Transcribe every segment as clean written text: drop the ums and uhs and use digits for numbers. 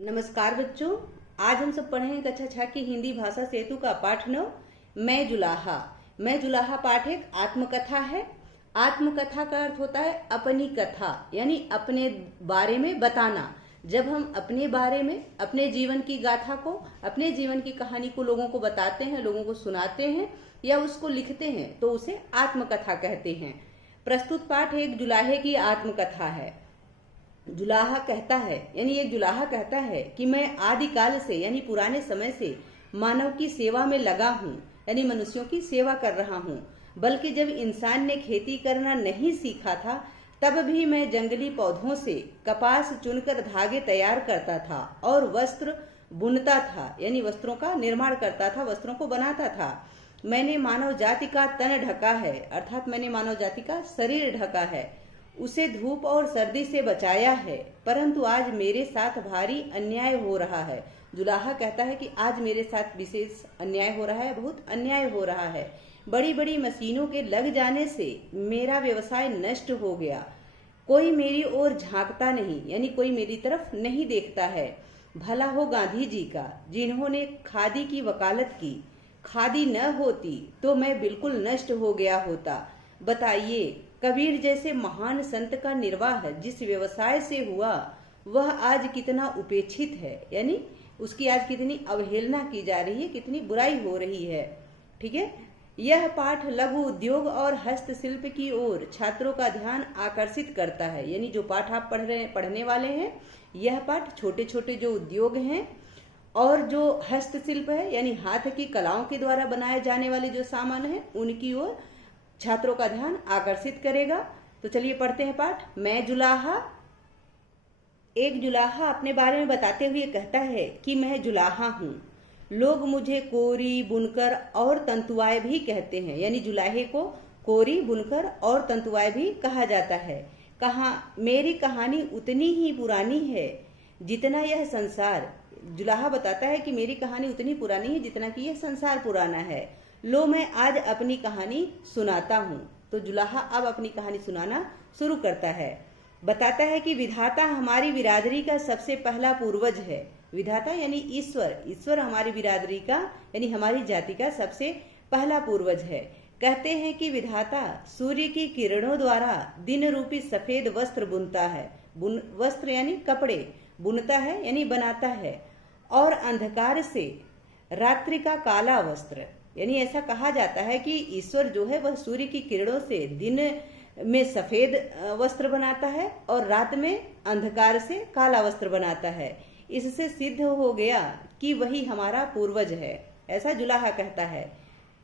नमस्कार बच्चों, आज हम सब पढ़ेंगे कक्षा 6 की हिंदी भाषा सेतु का पाठ 9 मैं जुलाहा। मैं जुलाहा पाठ एक आत्मकथा है। आत्मकथा का अर्थ होता है अपनी कथा, यानी अपने बारे में बताना। जब हम अपने बारे में, अपने जीवन की गाथा को, अपने जीवन की कहानी को लोगों को बताते हैं, लोगों को सुनाते हैं या उसको लिखते हैं तो उसे आत्मकथा कहते हैं। प्रस्तुत पाठ एक जुलाहे की आत्मकथा है। जुलाहा कहता है, यानी एक जुलाहा कहता है कि मैं आदिकाल से, यानी पुराने समय से मानव की सेवा में लगा हूँ, यानी मनुष्यों की सेवा कर रहा हूँ। बल्कि जब इंसान ने खेती करना नहीं सीखा था तब भी मैं जंगली पौधों से कपास चुनकर धागे तैयार करता था और वस्त्र बुनता था, यानी वस्त्रों का निर्माण करता था, वस्त्रों को बनाता था। मैंने मानव जाति का तन ढका है, अर्थात मैंने मानव जाति का शरीर ढका है, उसे धूप और सर्दी से बचाया है। परंतु आज मेरे साथ भारी अन्याय हो रहा है। जुलाहा कहता है कि आज मेरे साथ विशेष अन्याय हो रहा है, बहुत अन्याय हो रहा है। बड़ी बड़ी मशीनों के लग जाने से मेरा व्यवसाय नष्ट हो गया। कोई मेरी ओर झांकता नहीं, यानी कोई मेरी तरफ नहीं देखता है। भला हो गांधी जी का, जिन्होंने खादी की वकालत की। खादी न होती तो मैं बिल्कुल नष्ट हो गया होता। बताइए, कबीर जैसे महान संत का निर्वाह जिस व्यवसाय से हुआ वह आज कितना उपेक्षित है, यानी उसकी आज कितनी अवहेलना की जा रही है, कितनी बुराई हो रही है। ठीक है। यह पाठ लघु उद्योग और हस्तशिल्प की ओर छात्रों का ध्यान आकर्षित करता है। यानी जो पाठ आप पढ़ने वाले हैं, यह पाठ छोटे छोटे जो उद्योग हैं और जो हस्तशिल्प है, यानी हाथ की कलाओं के द्वारा बनाए जाने वाले जो सामान है, उनकी ओर छात्रों का ध्यान आकर्षित करेगा। तो चलिए पढ़ते हैं पाठ। मैं जुलाहा। एक जुलाहा अपने बारे में बताते हुए कहता है कि मैं जुलाहा हूँ। लोग मुझे कोरी, बुनकर और तंतुआए भी कहते हैं, यानी जुलाहे को कोरी, बुनकर और तंतुआए भी कहा जाता है। मेरी कहानी उतनी ही पुरानी है जितना यह संसार। जुलाहा बताता है कि मेरी कहानी उतनी पुरानी है जितना कि यह संसार पुराना है। लो मैं आज अपनी कहानी सुनाता हूँ। तो जुलाहा अब अपनी कहानी सुनाना शुरू करता है। बताता है कि विधाता हमारी बिरादरी का सबसे पहला पूर्वज है। विधाता यानी ईश्वर, ईश्वर हमारी बिरादरी का, यानी हमारी जाति का सबसे पहला पूर्वज है। कहते हैं कि विधाता सूर्य की किरणों द्वारा दिन रूपी सफेद वस्त्र बुनता है। वस्त्र यानी कपड़े, बुनता है यानी बनाता है। और अंधकार से रात्रि का काला वस्त्र, यानी ऐसा कहा जाता है कि ईश्वर जो है वह सूर्य की किरणों से दिन में सफेद वस्त्र बनाता है और रात में अंधकार से काला वस्त्र बनाता है। इससे सिद्ध हो गया कि वही हमारा पूर्वज है, ऐसा जुलाहा कहता है।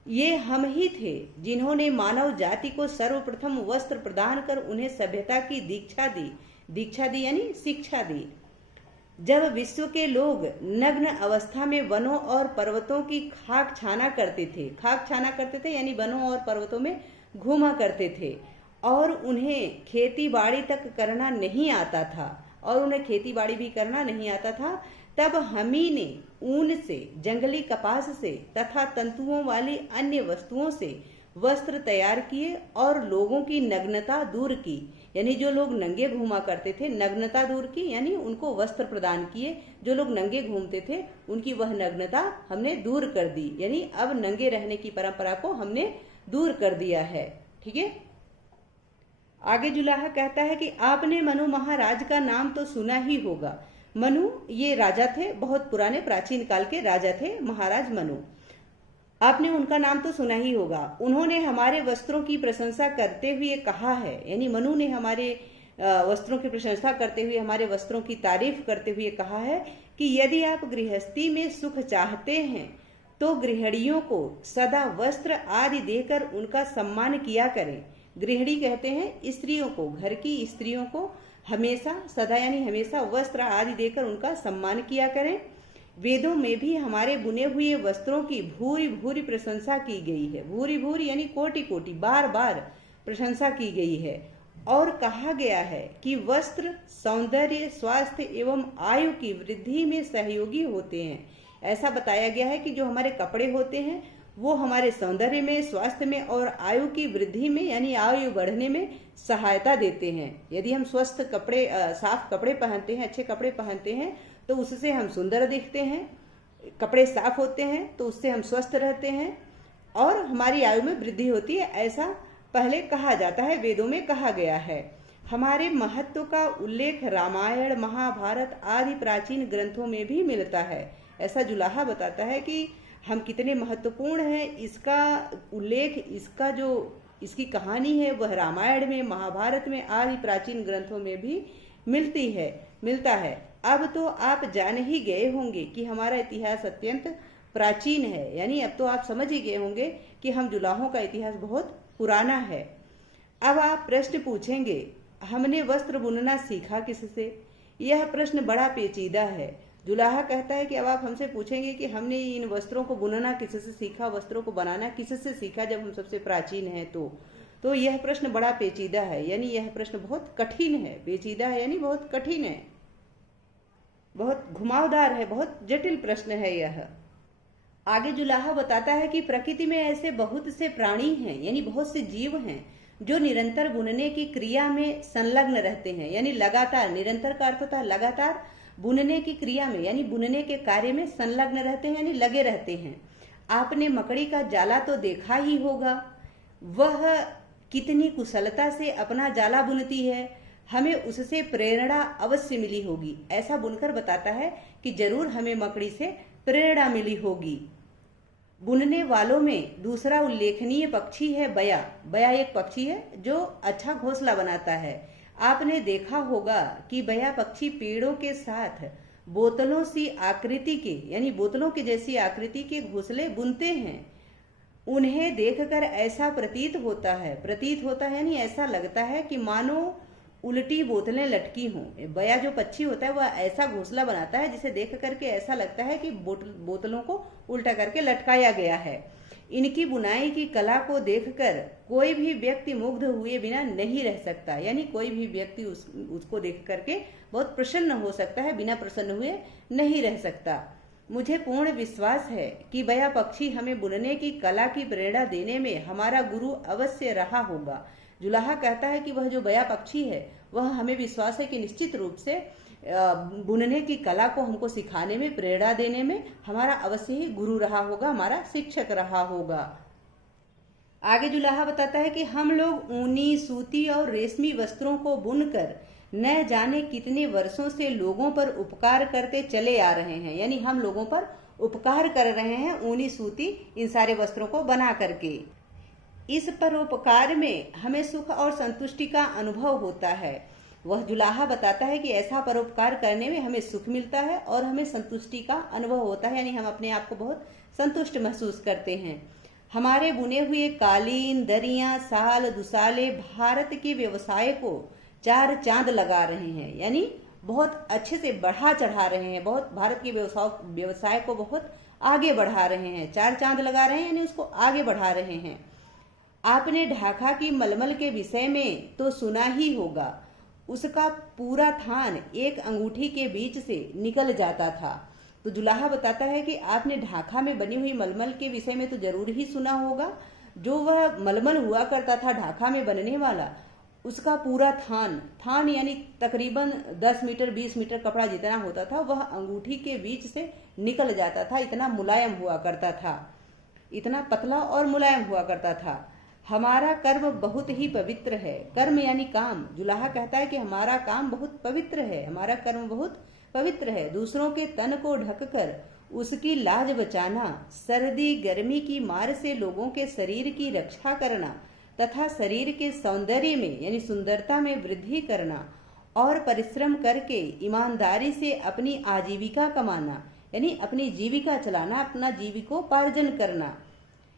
ये हम ही थे जिन्होंने मानव जाति को सर्वप्रथम वस्त्र प्रदान कर उन्हें सभ्यता की दीक्षा दी। दीक्षा दी यानी शिक्षा दी। जब विश्व के लोग नग्न अवस्था में वनों और पर्वतों की खाक छाना करते थे यानी वनों और पर्वतों में घूमा करते थे और उन्हें खेती बाड़ी करना नहीं आता था, तब हमी ने ऊन से, जंगली कपास से तथा तंतुओं वाली अन्य वस्तुओं से वस्त्र तैयार किए और लोगों की नग्नता दूर की। यानी जो लोग नंगे घूमा करते थे, नग्नता दूर की, यानी उनको वस्त्र प्रदान किए। जो लोग नंगे घूमते थे उनकी वह नग्नता हमने दूर कर दी, यानी अब नंगे रहने की परंपरा को हमने दूर कर दिया है। ठीक है। आगे जुलाहा कहता है कि आपने मनु महाराज का नाम तो सुना ही होगा। मनु ये राजा थे, बहुत पुराने प्राचीन काल के राजा थे, महाराज मनु। आपने उनका नाम तो सुना ही होगा। उन्होंने हमारे वस्त्रों की प्रशंसा करते हुए कहा है, यानी मनु ने हमारे वस्त्रों की प्रशंसा करते हुए, हमारे वस्त्रों की तारीफ करते हुए कहा है कि यदि आप गृहस्थी में सुख चाहते हैं तो गृहिणियों को सदा वस्त्र आदि देकर उनका सम्मान किया करें। गृहिणी कहते हैं स्त्रियों को, घर की स्त्रियों को हमेशा, सदा यानी हमेशा वस्त्र आदि देकर उनका सम्मान किया करें। वेदों में भी हमारे बुने हुए वस्त्रों की भूरी भूरी प्रशंसा की गई है। भूरी भूरी यानी कोटि कोटि, बार बार प्रशंसा की गई है। और कहा गया है कि वस्त्र सौंदर्य, स्वास्थ्य एवं आयु की वृद्धि में सहयोगी होते हैं। ऐसा बताया गया है कि जो हमारे कपड़े होते हैं वो हमारे सौंदर्य में, स्वास्थ्य में और आयु की वृद्धि में, यानी आयु बढ़ने में सहायता देते हैं। यदि हम स्वस्थ कपड़े, साफ कपड़े पहनते हैं, अच्छे कपड़े पहनते हैं तो उससे हम सुंदर दिखते हैं, कपड़े साफ होते हैं तो उससे हम स्वस्थ रहते हैं और हमारी आयु में वृद्धि होती है, ऐसा पहले कहा जाता है, वेदों में कहा गया है। हमारे महत्व का उल्लेख रामायण, महाभारत आदि प्राचीन ग्रंथों में भी मिलता है। ऐसा जुलाहा बताता है कि हम कितने महत्वपूर्ण हैं, इसका उल्लेख, इसकी कहानी है वह रामायण में, महाभारत में आदि प्राचीन ग्रंथों में भी मिलता है। अब तो आप जान ही गए होंगे कि हमारा इतिहास अत्यंत प्राचीन है, यानी अब तो आप समझ ही गए होंगे कि हम जुलाहों का इतिहास बहुत पुराना है। अब आप प्रश्न पूछेंगे, हमने वस्त्र बुनना सीखा किससे? यह प्रश्न बड़ा पेचीदा है। जुलाहा कहता है कि अब आप हमसे पूछेंगे कि हमने इन वस्त्रों को बुनना किससे सीखा, वस्त्रों को बनाना किससे सीखा जब हम सबसे प्राचीन हैं तो यह प्रश्न बड़ा पेचीदा है, यानी यह प्रश्न बहुत कठिन है। पेचीदा है यानी बहुत कठिन है, बहुत घुमावदार है, बहुत जटिल प्रश्न है यह। आगे जुलाहा बताता है कि प्रकृति में ऐसे बहुत से प्राणी हैं, यानी बहुत से जीव हैं जो निरंतर बुनने की क्रिया में संलग्न रहते हैं, यानी लगातार, निरंतर का अर्थ होता है लगातार, बुनने की क्रिया में यानी बुनने के कार्य में संलग्न रहते हैं, यानी लगे रहते हैं। आपने मकड़ी का जाला तो देखा ही होगा, वह कितनी कुशलता से अपना जाला बुनती है, हमें उससे प्रेरणा अवश्य मिली होगी। ऐसा बुनकर बताता है कि जरूर हमें मकड़ी से प्रेरणा मिली होगी। बुनने वालों में दूसरा उल्लेखनीय पक्षी है बया। बया एक पक्षी है जो अच्छा घोंसला बनाता है। आपने देखा होगा कि बया पक्षी पेड़ों के साथ बोतलों सी आकृति के, यानी बोतलों के जैसी आकृति के घोंसले बुनते हैं। उन्हें देखकर ऐसा प्रतीत होता है यानी ऐसा लगता है कि मानो उल्टी बोतलें लटकी हों। बया जो पक्षी होता है वह ऐसा घोंसला बनाता है जिसे देख करके ऐसा लगता है कि बोतलों को उल्टा करके लटकाया गया है। इनकी बुनाई की कला को देखकर कोई भी व्यक्ति मुग्ध हुए बिना नहीं रह सकता, यानी कोई भी व्यक्ति उसको देख करके बहुत प्रसन्न हो सकता है, बिना प्रसन्न हुए नहीं रह सकता। मुझे पूर्ण विश्वास है कि बया पक्षी हमें बुनने की कला की प्रेरणा देने में हमारा गुरु अवश्य रहा होगा। जुलाहा कहता है कि वह जो बया पक्षी है वह हमें विश्वास है कि निश्चित रूप से बुनने की कला को हमको सिखाने में, प्रेरणा देने में हमारा अवश्य ही गुरु रहा होगा, हमारा शिक्षक रहा होगा। आगे जुलाहा बताता है कि हम लोग ऊनी, सूती और रेशमी वस्त्रों को बुनकर न जाने कितने वर्षों से लोगों पर उपकार करते चले आ रहे हैं, यानी हम लोगों पर उपकार कर रहे हैं ऊनी, सूती इन सारे वस्त्रों को बना करके। इस परोपकार में हमें सुख और संतुष्टि का अनुभव होता है। वह जुलाहा बताता है कि ऐसा परोपकार करने में हमें सुख मिलता है और हमें संतुष्टि का अनुभव होता है, यानी हम अपने आप को बहुत संतुष्ट महसूस करते हैं। हमारे बुने हुए कालीन, दरियां, साल, दुसाले भारत के व्यवसाय को 4 चांद लगा रहे हैं, यानी बहुत अच्छे से बढ़ा चढ़ा रहे हैं, बहुत भारत के व्यवसाय को बहुत आगे बढ़ा रहे हैं। 4 चांद लगा रहे हैं यानी उसको आगे बढ़ा रहे हैं। आपने ढाका की मलमल के विषय में तो सुना ही होगा, उसका पूरा थान एक अंगूठी के बीच से निकल जाता था। तो जुलाहा बताता है कि आपने ढाका में बनी हुई मलमल के विषय में तो जरूर ही सुना होगा। जो वह मलमल हुआ करता था ढाका में बनने वाला, उसका पूरा थान यानी तकरीबन 10 मीटर 20 मीटर कपड़ा जितना होता था वह अंगूठी के बीच से निकल जाता था। इतना मुलायम हुआ करता था, इतना पतला और मुलायम हुआ करता था। हमारा कर्म बहुत ही पवित्र है। कर्म यानी काम। जुलाहा कहता है कि हमारा काम बहुत पवित्र है, हमारा कर्म बहुत पवित्र है। दूसरों के तन को ढककर उसकी लाज बचाना, सर्दी गर्मी की मार से लोगों के शरीर की रक्षा करना तथा शरीर के सौंदर्य में यानी सुंदरता में वृद्धि करना और परिश्रम करके ईमानदारी से अपनी आजीविका कमाना यानी अपनी जीविका चलाना, अपना जीविकोपार्जन करना,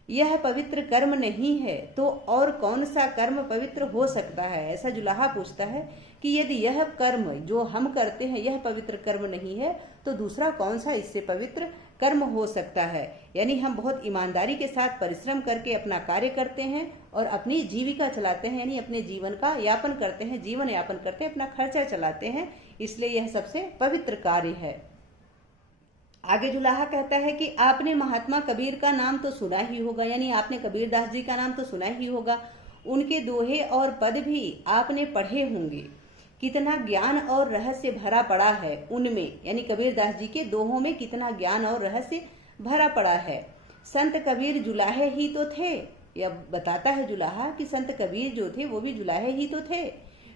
यह पवित्र कर्म नहीं है तो और कौन सा कर्म पवित्र हो सकता है? ऐसा जुलाहा पूछता है कि यदि यह कर्म जो हम करते हैं यह पवित्र कर्म नहीं है तो दूसरा कौन सा इससे पवित्र कर्म हो सकता है। यानी हम बहुत ईमानदारी के साथ परिश्रम करके अपना कार्य करते हैं और अपनी जीविका चलाते हैं, यानी अपने जीवन का यापन करते हैं, जीवन यापन करते हैं, अपना खर्चा चलाते हैं, इसलिए यह सबसे पवित्र कार्य है। आगे जुलाहा कहता है कि आपने महात्मा कबीर का नाम तो सुना ही होगा, यानी आपने कबीरदास जी का नाम तो सुना ही होगा। उनके दोहे और पद भी आपने पढ़े होंगे। कितना ज्ञान और रहस्य भरा पड़ा है उनमें, यानी कबीरदास जी के दोहों में कितना ज्ञान और रहस्य भरा पड़ा है। संत कबीर जुलाहे ही तो थे, यह बताता है जुलाहा कि संत कबीर जो थे वो भी जुलाहे ही तो थे।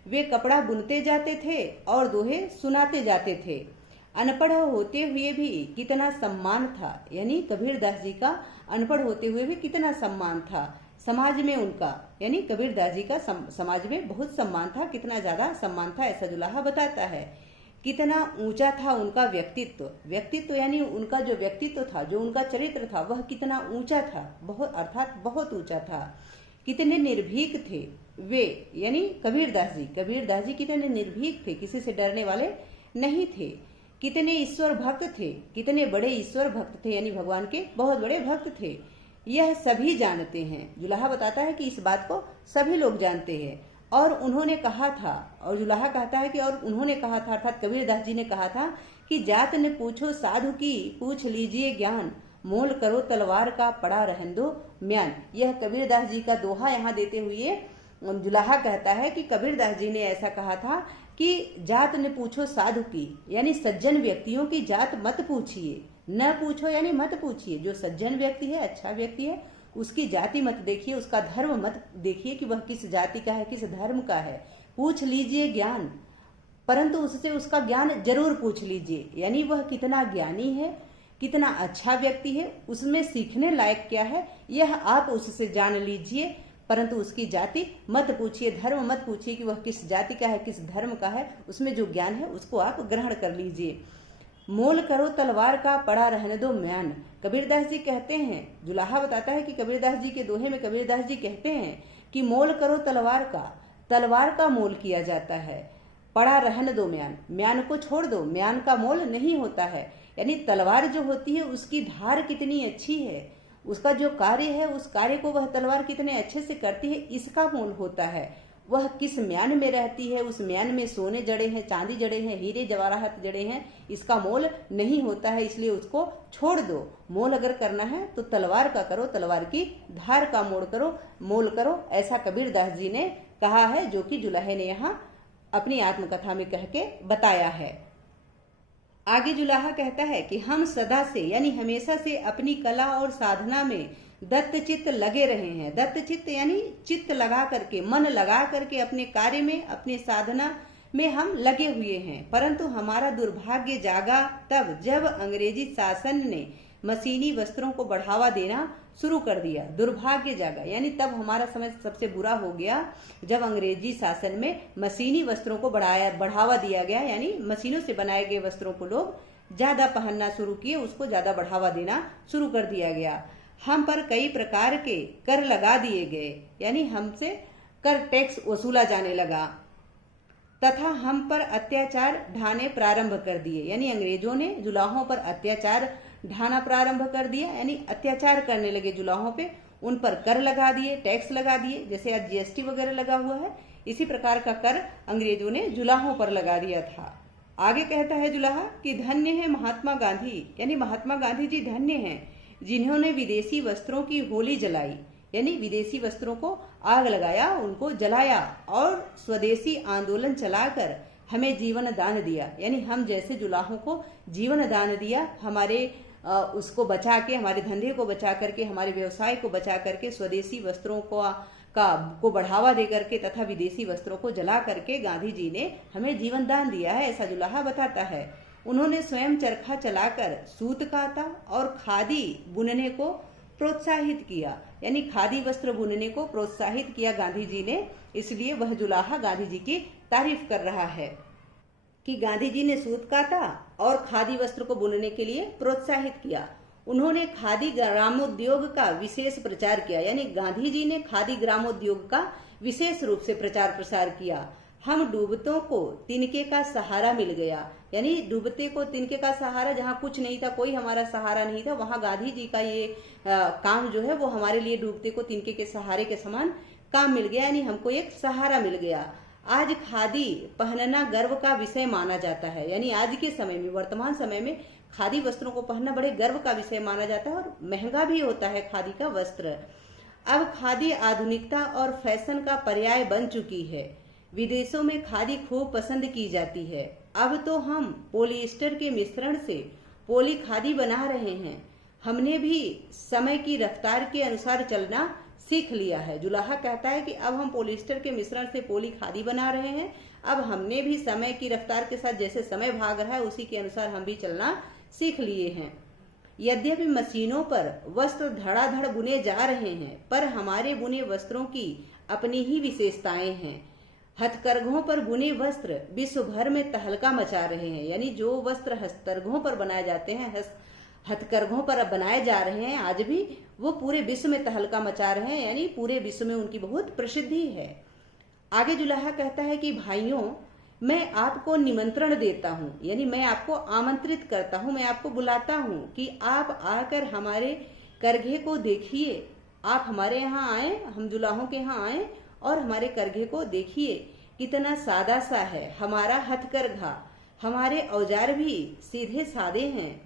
वे कपड़ा बुनते जाते थे और दोहे सुनाते जाते थे। अनपढ़ होते हुए भी कितना सम्मान था, यानी कबीरदास जी का अनपढ़ होते हुए भी कितना सम्मान था समाज में उनका, यानी कबीरदास जी का समाज में बहुत सम्मान था, कितना ज्यादा सम्मान था ऐसा जुलाहा बताता है। कितना ऊंचा था उनका व्यक्तित्व, व्यक्तित्व यानी उनका जो व्यक्तित्व था, जो उनका चरित्र था वह कितना ऊंचा था, बहुत अर्थात बहुत ऊंचा था। कितने निर्भीक थे वे, यानी कबीरदास जी कितने निर्भीक थे, किसी से डरने वाले नहीं थे। कितने ईश्वर भक्त थे, कितने बड़े ईश्वर भक्त थे, यानी भगवान के बहुत बड़े भक्त थे। यह सभी जानते हैं, जुलाहा बताता है कि इस बात को सभी लोग जानते हैं। और उन्होंने कहा था, और जुलाहा कहता है कि और उन्होंने कहा था, अर्थात कबीरदास जी ने कहा था कि जात ने पूछो साधु की, पूछ लीजिए ज्ञान, मोल करो तलवार का, पड़ा रहन दो म्यान। यह कबीरदास जी का दोहा यहाँ देते हुए जुलाहा कहता है कि कबीरदास जी ने ऐसा कहा था कि जात ने पूछो साधु की, यानी सज्जन व्यक्तियों की जात मत पूछिए, न पूछो यानी मत पूछिए। जो सज्जन व्यक्ति है, अच्छा व्यक्ति है, उसकी जाति मत देखिए, उसका धर्म मत देखिए कि वह किस जाति का है, किस धर्म का है। पूछ लीजिए ज्ञान, परंतु उससे उसका ज्ञान जरूर पूछ लीजिए, यानी वह कितना ज्ञानी है, कितना अच्छा व्यक्ति है, उसमें सीखने लायक क्या है, यह आप उससे जान लीजिए, परंतु उसकी जाति मत पूछिए, धर्म मत पूछिए कि वह किस जाति का है, किस धर्म का है। उसमें जो ज्ञान है उसको आप ग्रहण कर लीजिए। मोल करो तलवार का, पड़ा रहने दो म्यान। कबीरदास जी कहते हैं, जुलाहा बताता है कि कबीरदास जी के दोहे में कबीरदास जी कहते हैं कि मोल करो तलवार का, तलवार का मोल किया जाता है, पड़ा रहने दो म्यान, म्यान को छोड़ दो, म्यान का मोल नहीं होता है। यानी तलवार जो होती है उसकी धार कितनी अच्छी है, उसका जो कार्य है उस कार्य को वह तलवार कितने अच्छे से करती है, इसका मोल होता है। वह किस म्यान में रहती है, उस म्यान में सोने जड़े हैं, चांदी जड़े हैं, हीरे जवाहरात जड़े हैं, इसका मोल नहीं होता है, इसलिए उसको छोड़ दो। मोल अगर करना है तो तलवार का करो, तलवार की धार का मोल करो, ऐसा कबीरदास जी ने कहा है, जो कि जुलाहे ने यहाँ अपनी आत्मकथा में कह के बताया है। आगे जुलाहा कहता है कि हम सदा से यानी हमेशा से अपनी कला और साधना में दत्त चित्त लगे रहे हैं। दत्त चित्त यानी चित्त लगा करके, मन लगा करके अपने कार्य में, अपने साधना में हम लगे हुए हैं। परंतु हमारा दुर्भाग्य जागा तब जब अंग्रेजी शासन ने मशीनी वस्त्रों को बढ़ावा देना शुरू कर दिया। दुर्भाग्य जागा यानी तब हमारा समय सबसे बुरा हो गया जब अंग्रेजी शासन में मशीनी वस्त्रों को बढ़ावा दिया गया, यानी मशीनों से बनाए गए वस्त्रों को लोग ज्यादा पहनना शुरू किए, उसको ज्यादा बढ़ावा देना शुरू कर दिया गया। हम पर कई प्रकार के कर लगा दिए गए, यानी हमसे कर टैक्स वसूला जाने लगा, तथा हम पर अत्याचार ढाने प्रारंभ कर दिए। यानी अंग्रेजों ने जुलाहों पर अत्याचार ढाना प्रारंभ कर दिया, यानी अत्याचार करने लगे जुलाहों पे, उन पर कर लगा दिए, टैक्स लगा दिए, जैसे आज जीएसटी वगैरह लगा हुआ है, इसी प्रकार का कर अंग्रेजों ने जुलाहों पर लगा दिया था। आगे कहता है जुलाहा कि धन्य है महात्मा गांधी, यानी महात्मा गांधी जी धन्य हैं जिन्होंने विदेशी वस्त्रों की होली जलाई, यानी विदेशी वस्त्रों को आग लगाया, उनको जलाया और स्वदेशी आंदोलन चलाकर हमें जीवन दान दिया। यानी हम जैसे जुलाहों को जीवन दान दिया, हमारे उसको बचा के, हमारे धंधे को बचा करके, हमारे व्यवसाय को बचा करके, स्वदेशी वस्त्रों को बढ़ावा दे करके तथा विदेशी वस्त्रों को जला करके गांधी जी ने हमें जीवन दान दिया है, ऐसा जुलाहा बताता है। उन्होंने स्वयं चरखा चलाकर सूत काता और खादी बुनने को प्रोत्साहित किया, यानी खादी वस्त्र बुनने को प्रोत्साहित किया गांधी जी ने, इसलिए वह जुलाहा गांधी जी की तारीफ कर रहा है कि गांधी जी ने सूत काता और खादी वस्त्र को बुनने के लिए प्रोत्साहित किया। उन्होंने खादी ग्रामोद्योग का विशेष प्रचार किया, यानी गांधी जी ने खादी ग्रामोद्योग का विशेष रूप से प्रचार प्रसार किया। हम डूबतों को तिनके का सहारा मिल गया, यानी डूबते को तिनके का सहारा, जहाँ कुछ नहीं था, कोई हमारा सहारा नहीं था, वहां गांधी जी का ये काम जो है वो हमारे लिए डूबते को तिनके के सहारे के समान काम मिल गया, यानी हमको एक सहारा मिल गया। आज खादी पहनना गर्व का विषय माना जाता है, यानी आज के समय में, वर्तमान समय में खादी वस्त्रों को पहनना बड़े गर्व का विषय माना जाता है और महंगा भी होता है खादी का वस्त्र। अब खादी आधुनिकता और फैशन का पर्याय बन चुकी है। विदेशों में खादी खूब पसंद की जाती है। अब तो हम पॉलिएस्टर के मिश्रण से पोली खादी बना रहे हैं। हमने भी समय की रफ्तार के अनुसार चलना सीख लिया है। जुलाहा कहता है कि अब हम पॉलिएस्टर के मिश्रण से पोली खादी बना रहे हैं। अब हमने भी समय की रफ्तार के साथ, जैसे समय भाग रहा है उसी के अनुसार हम भी चलना सीख लिए हैं। यद्यपि मशीनों पर वस्त्र धड़ाधड़ बुने जा रहे हैं, पर हमारे बुने वस्त्रों की अपनी ही विशेषताएं हैं। हथकरघों पर बुने वस्त्र विश्व भर में तहलका मचा रहे हैं। यानी जो वस्त्र हस्तकरघों पर बनाए जाते हैं, हथकरघों पर अब बनाए जा रहे हैं आज भी, वो पूरे विश्व में तहलका मचा रहे हैं। यानी पूरे विश्व में उनकी बहुत प्रसिद्धि है। आगे जुलाहा कहता है कि भाइयों, मैं आपको निमंत्रण देता हूँ, यानी मैं आपको आमंत्रित करता हूँ, मैं आपको बुलाता हूँ कि आप आकर हमारे करघे को देखिए। आप हमारे यहाँ आए, हम जुलाहों के यहाँ आए और हमारे करघे को देखिए, कितना सादा सा है हमारा हथकरघा। हमारे औजार भी सीधे सादे हैं।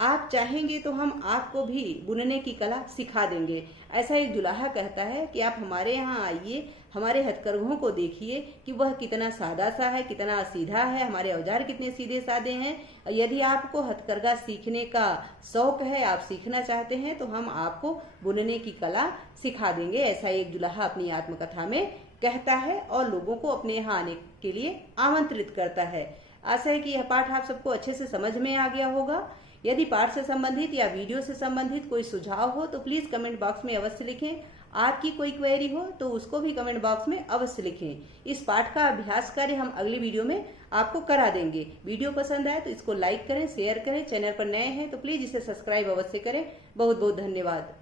आप चाहेंगे तो हम आपको भी बुनने की कला सिखा देंगे। ऐसा एक जुलाहा कहता है कि आप हमारे यहाँ आइए, हमारे हथकरघों को देखिए कि वह कितना सादा सा है, कितना सीधा है, हमारे औजार कितने सीधे सादे हैं। और यदि आपको हथकरघा सीखने का शौक है, आप सीखना चाहते हैं, तो हम आपको बुनने की कला सिखा देंगे। ऐसा एक जुलाहा अपनी आत्मकथा में कहता है और लोगों को अपने यहाँ आने के लिए आमंत्रित करता है। आशा है कि यह पाठ आप सबको अच्छे से समझ में आ गया होगा। यदि पाठ से संबंधित या वीडियो से संबंधित कोई सुझाव हो तो प्लीज कमेंट बॉक्स में अवश्य लिखें। आपकी कोई क्वेरी हो तो उसको भी कमेंट बॉक्स में अवश्य लिखें। इस पाठ का अभ्यास कार्य हम अगली वीडियो में आपको करा देंगे। वीडियो पसंद आए तो इसको लाइक करें, शेयर करें। चैनल पर नए हैं तो प्लीज इसे सब्सक्राइब अवश्य करें। बहुत बहुत धन्यवाद।